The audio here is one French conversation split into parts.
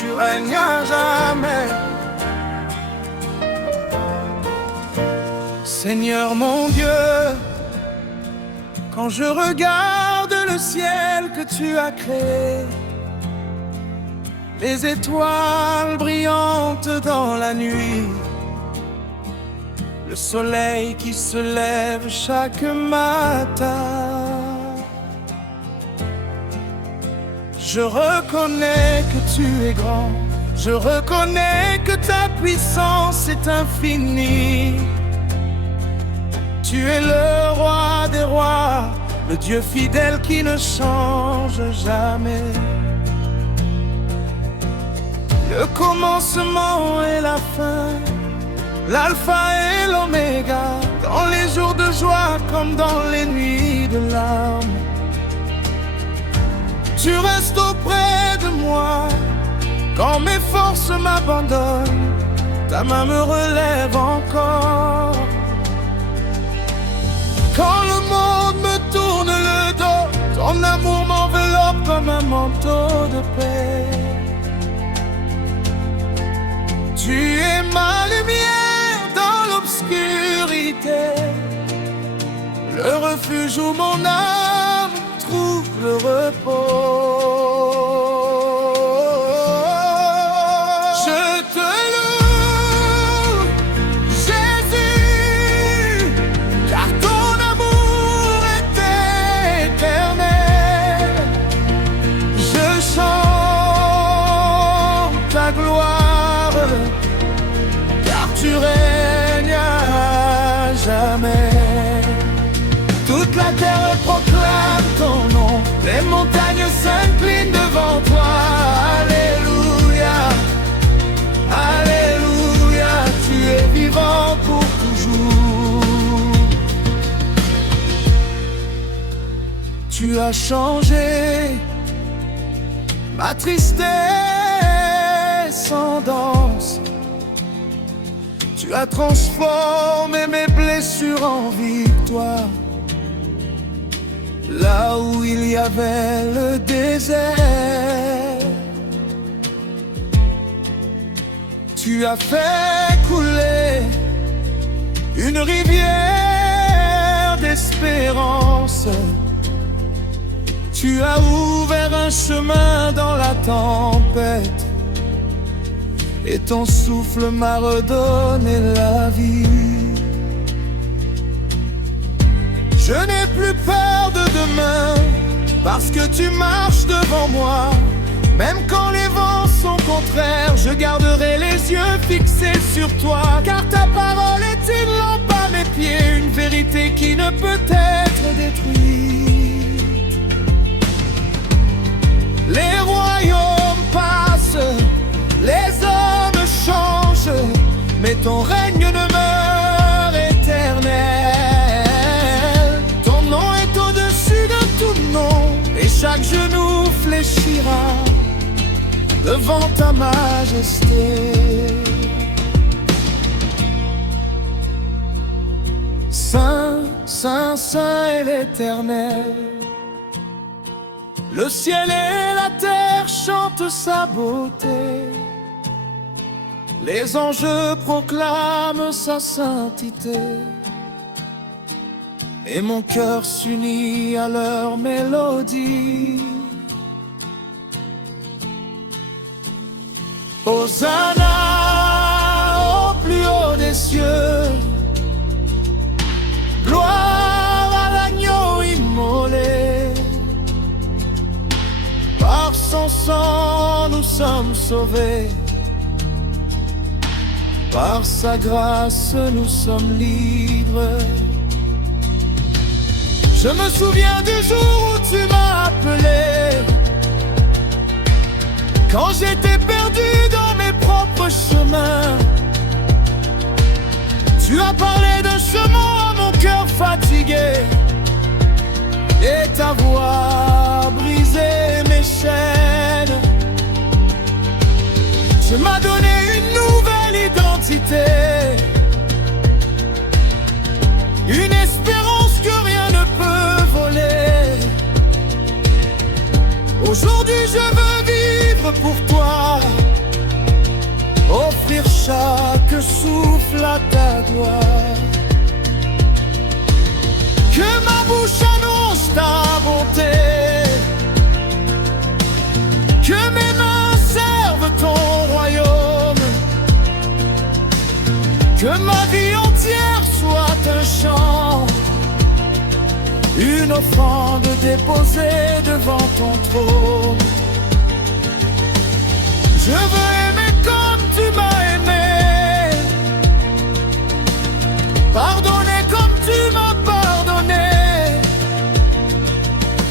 tu règnes à jamais. Seigneur mon Dieu, quand je regarde le ciel que tu as créé, les étoiles brillantes dans la nuit, le soleil qui se lève chaque matin, je reconnais que tu es grand, je reconnais que ta puissance est infinie. Tu es le roi des rois, le Dieu fidèle qui ne change jamais. Le commencement et la fin, l'alpha et l'oméga, dans les jours de joie comme dans les nuits de larmes. Tu restes auprès de moi quand mes forces m'abandonnent, ta main me relève encore. Quand le monde me tourne le dos, ton amour m'enveloppe comme un manteau de paix. Tu es ma lumière dans l'obscurité, le refuge où mon âme trouve le repos. Je te loue, Jésus, car ton amour est éternel. Je chante ta gloire, car tu règnes à jamais. Toute la terre proclame ton nom, les montagnes s'inclinent devant toi. Alléluia, alléluia, tu es vivant pour toujours. Tu as changé ma tristesse en danse. Tu as transformé mes blessures en victoire. Là où il y avait le désert, tu as fait couler une rivière d'espérance. Tu as ouvert un chemin dans la tempête, et ton souffle m'a redonné la vie. Je n'ai plus peur de demain, parce que tu marches devant moi. Même quand les vents sont contraires, je garderai les yeux fixés sur toi. Car ta parole est une lampe à mes pieds, une vérité qui ne peut être détruite. Les royaumes passent, les hommes changent, mais ton règne demeure éternel. Et chaque genou fléchira devant ta majesté. Saint, Saint, Saint est l'Éternel. Le ciel et la terre chantent sa beauté. Les anges proclament sa sainteté. Et mon cœur s'unit à leur mélodie. Hosanna au plus haut des cieux, gloire à l'agneau immolé. Par son sang nous sommes sauvés, par sa grâce nous sommes libres. Je me souviens du jour où tu m'as appelé, quand j'étais perdu dans mes propres chemins. Tu as parlé d'un chemin à mon cœur fatigué, et ta voix a brisé mes chaînes. Tu m'as donné une nouvelle identité, une espérance que rien ne peut voler. Aujourd'hui je veux vivre pour toi, chaque souffle à ta gloire. Que ma bouche annonce ta bonté, que mes mains servent ton royaume, que ma vie entière soit un chant, une offrande déposée devant ton trône. Je veux aimer comme tu m'as aimé, pardonner comme tu m'as pardonné,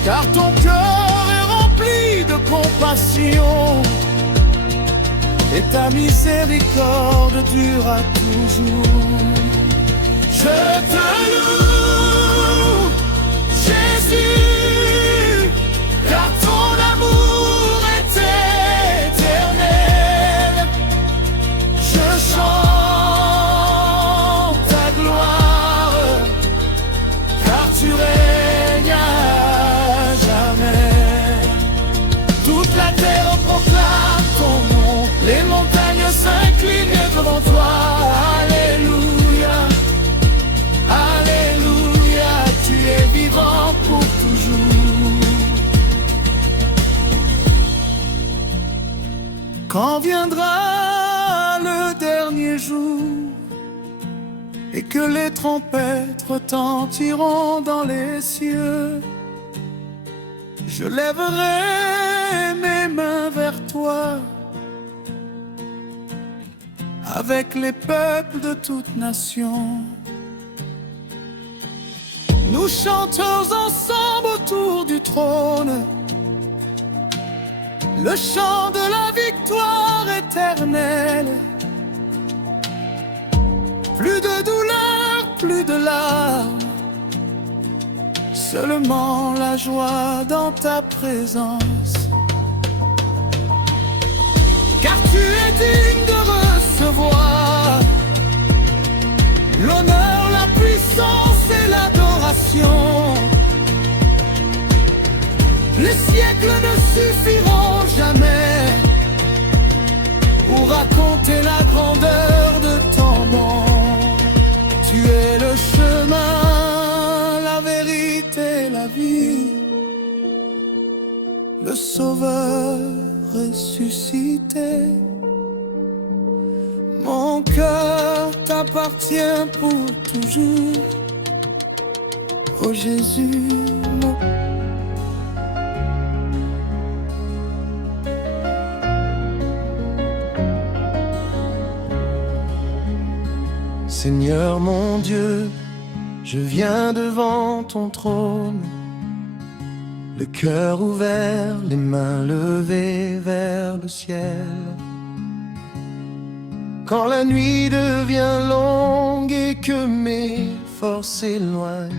car ton cœur est rempli de compassion et ta miséricorde dure à toujours. Je te loue, Jésus, car ton amour est éternel. Je chante ta gloire, car tu règnes à jamais. Toute la terre proclame ton nom, les montagnes s'inclinent devant toi. Alléluia, Alléluia, tu es vivant pour toujours. Quand viendra le dernier jour et que les trompettes retentiront dans les cieux, je lèverai mes mains vers toi avec les peuples de toutes nations. Nous chantons ensemble autour du trône le chant de la victoire éternelle. Plus de douleur, plus de larmes, seulement la joie dans ta présence. Car tu es digne de recevoir l'honneur, la puissance et l'adoration. Les siècles ne suffiront jamais pour raconter la grandeur de ton nom. Tu es le chemin, la vérité, la vie, le Sauveur ressuscité. Mon cœur t'appartient pour toujours. Oh Jésus, mon Seigneur mon Dieu, je viens devant ton trône, le cœur ouvert, les mains levées vers le ciel. Quand la nuit devient longue et que mes forces s'éloignent,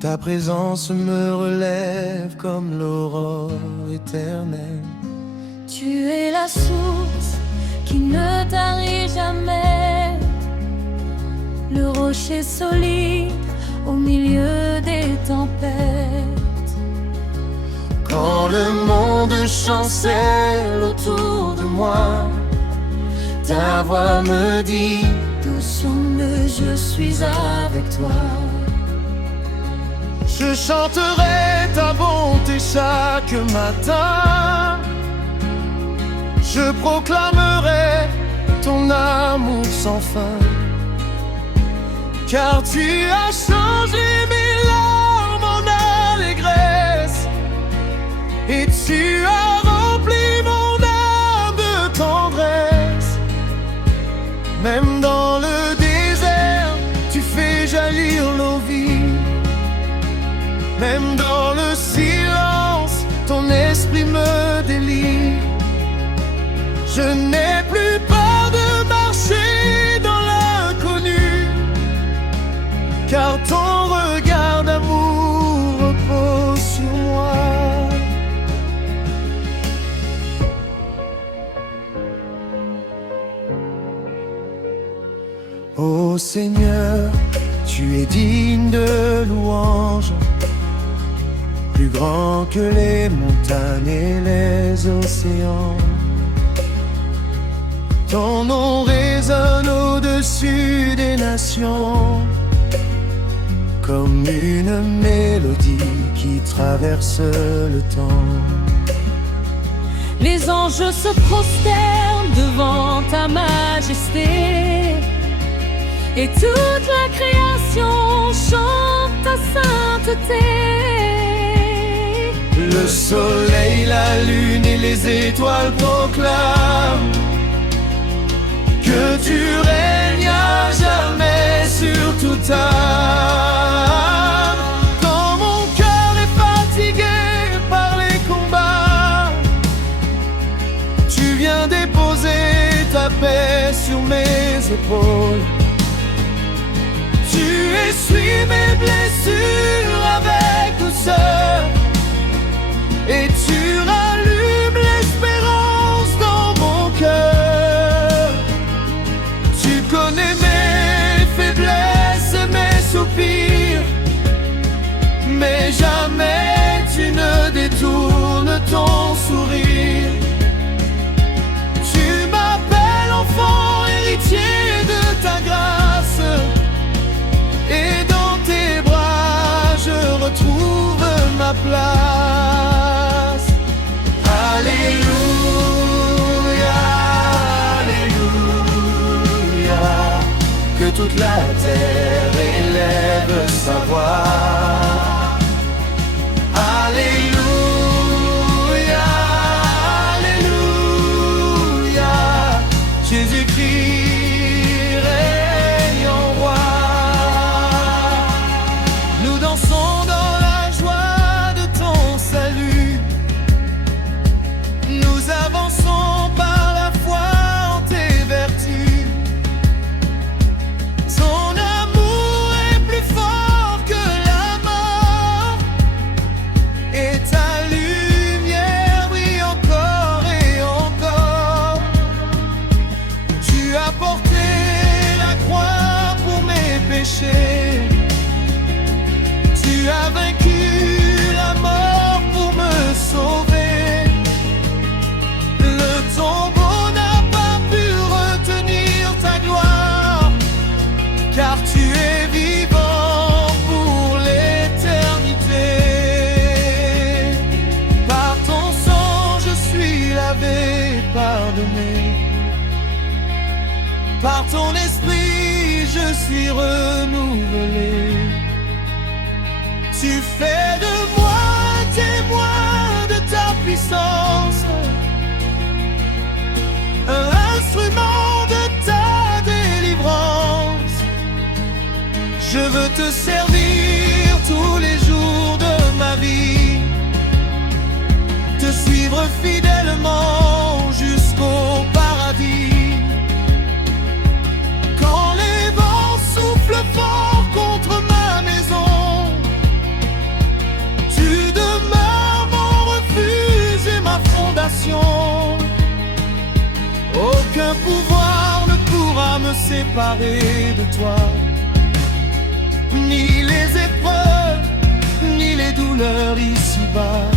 ta présence me relève comme l'aurore éternelle. Tu es la source qui ne tarit jamais, le rocher solide au milieu des tempêtes. Quand le monde chancelle autour de moi, ta voix me dit doucement, je suis avec toi. Je chanterai ta bonté chaque matin, je proclamerai ton amour sans fin. Car tu as changé mes larmes en allégresse, et tu as rempli mon âme de tendresse. Même dans le désert, tu fais jaillir l'eau vive. Même dans le silence, ton esprit me délie. Je n'ai plus peur de marcher dans l'inconnu, car ton regard d'amour repose sur moi. Ô Seigneur, tu es digne de louange, plus grand que les montagnes et les océans. Ton nom est au-dessus des nations, comme une mélodie qui traverse le temps. Les anges se prosternent devant ta majesté, et toute la création chante ta sainteté. Le soleil, la lune et les étoiles proclament que tu règnes à jamais sur toute âme. Quand mon cœur est fatigué par les combats, tu viens déposer ta paix sur mes épaules. Tu essuies mes blessures avec douceur, et tu rallumes l'espérance dans mon cœur. Tu connais mes faiblesses et mes soupirs, mais jamais tu ne détournes ton sourire. Tu m'appelles enfant, héritier de ta grâce, et dans tes bras je retrouve ma place. Alléluia, Alléluia, que toute la terre élève sa voix. Alléluia, Alléluia, Jésus-Christ règne en roi. Nous dansons dans la joie de ton salut. Nous avançons par la foi en tes vertus. Ton amour est plus fort que la mort, et ta lumière brille encore et encore. Tu as porté la croix pour mes péchés. Tu as vaincu la mort pour me sauver. Le tombeau n'a pas pu retenir ta gloire, car tu es vivant pour l'éternité. Par ton sang je suis lavé, pardonné. Par ton esprit je suis renouvelé. Tu fais de moi un témoin de ta puissance, un instrument de ta délivrance. Je veux te servir tous les jours de ma vie, te suivre fidèlement jusqu'au paradis. Quand les vents soufflent fort contre ma maison, tu demeures mon refuge et ma fondation. Aucun pouvoir ne pourra me séparer de toi, ni les épreuves, ni les douleurs ici-bas.